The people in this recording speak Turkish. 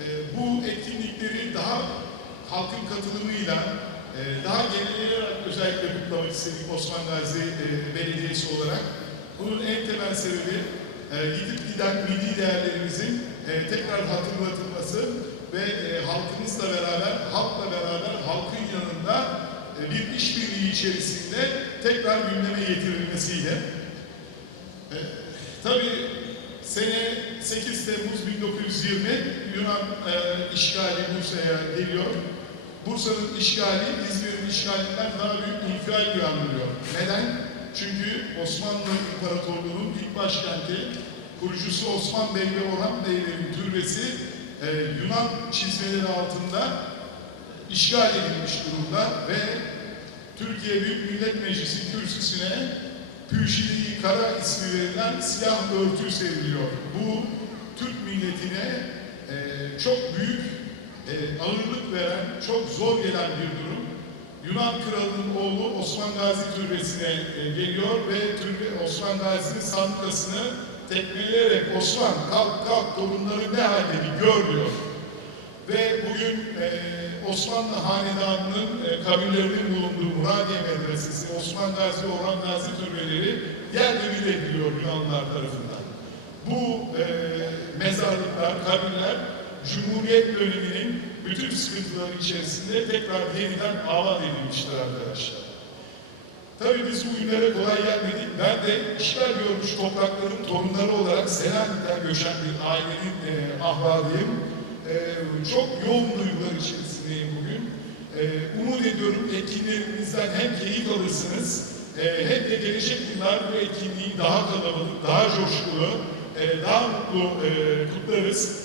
E, bu etkinlikleri daha halkın katılımıyla e, daha genelleyerek özellikle kutlamak istedik Osman Gazi e, Belediyesi olarak. Bunun en temel sebebi e, gidip giden milli değerlerimizin e, tekrar hatırlatılması ve e, halkımızla beraber, halkla beraber halkın yanında bir işbirliği içerisinde tekrar gündeme getirilmesiyle e, tabii sene 8 Temmuz 1920 Yunan e, işgali Bursa'ya geliyor. Bursa'nın işgali İzmir'in işgalinden daha büyük infial uyandırıyor. Neden? Çünkü Osmanlı İmparatorluğu'nun ilk başkenti kurucusu Osman Bey ve Orhan Beylerin türbesi e, Yunan çizmeleri altında işgal edilmiş durumda ve Türkiye Büyük Millet Meclisi kürsüsüne Püşili Kara ismi verilen siyah örtü seriliyor. Bu Türk milletine e, çok büyük e, ağırlık veren, çok zor gelen bir durum. Yunan kralının oğlu Osman Gazi türbesine e, geliyor ve türbe Osman Gazi'nin sandıkasını tekmeleyerek Osman kalk kalk torunları ne halde bir gör diyor. Ve bugün e, Osmanlı Hanedanı'nın e, kabirlerinin bulunduğu Osman Gazi, Orhan Gazi türbeleri yerle bir ediliyor Yunanlılar tarafından. Bu e, mezarlıklar, kabirler Cumhuriyet döneminin bütün sıkıntıları içerisinde tekrar yeniden avat edilmiştir arkadaşlar. Tabii biz bu günlere kolay gelmedik. Ben de işgal görmüş toprakların torunları olarak Selanik'ten göçen bir ailenin e, ahbabıyım. E, çok yoğun duygular içerisindeyim bugün. E, umut ediyorum etkinlerimizden hem keyif alırsınız e, hem de gelecek yıllar bu etkinliği daha kalabalık, daha coşkulu, e, daha mutlu e, kutlarız.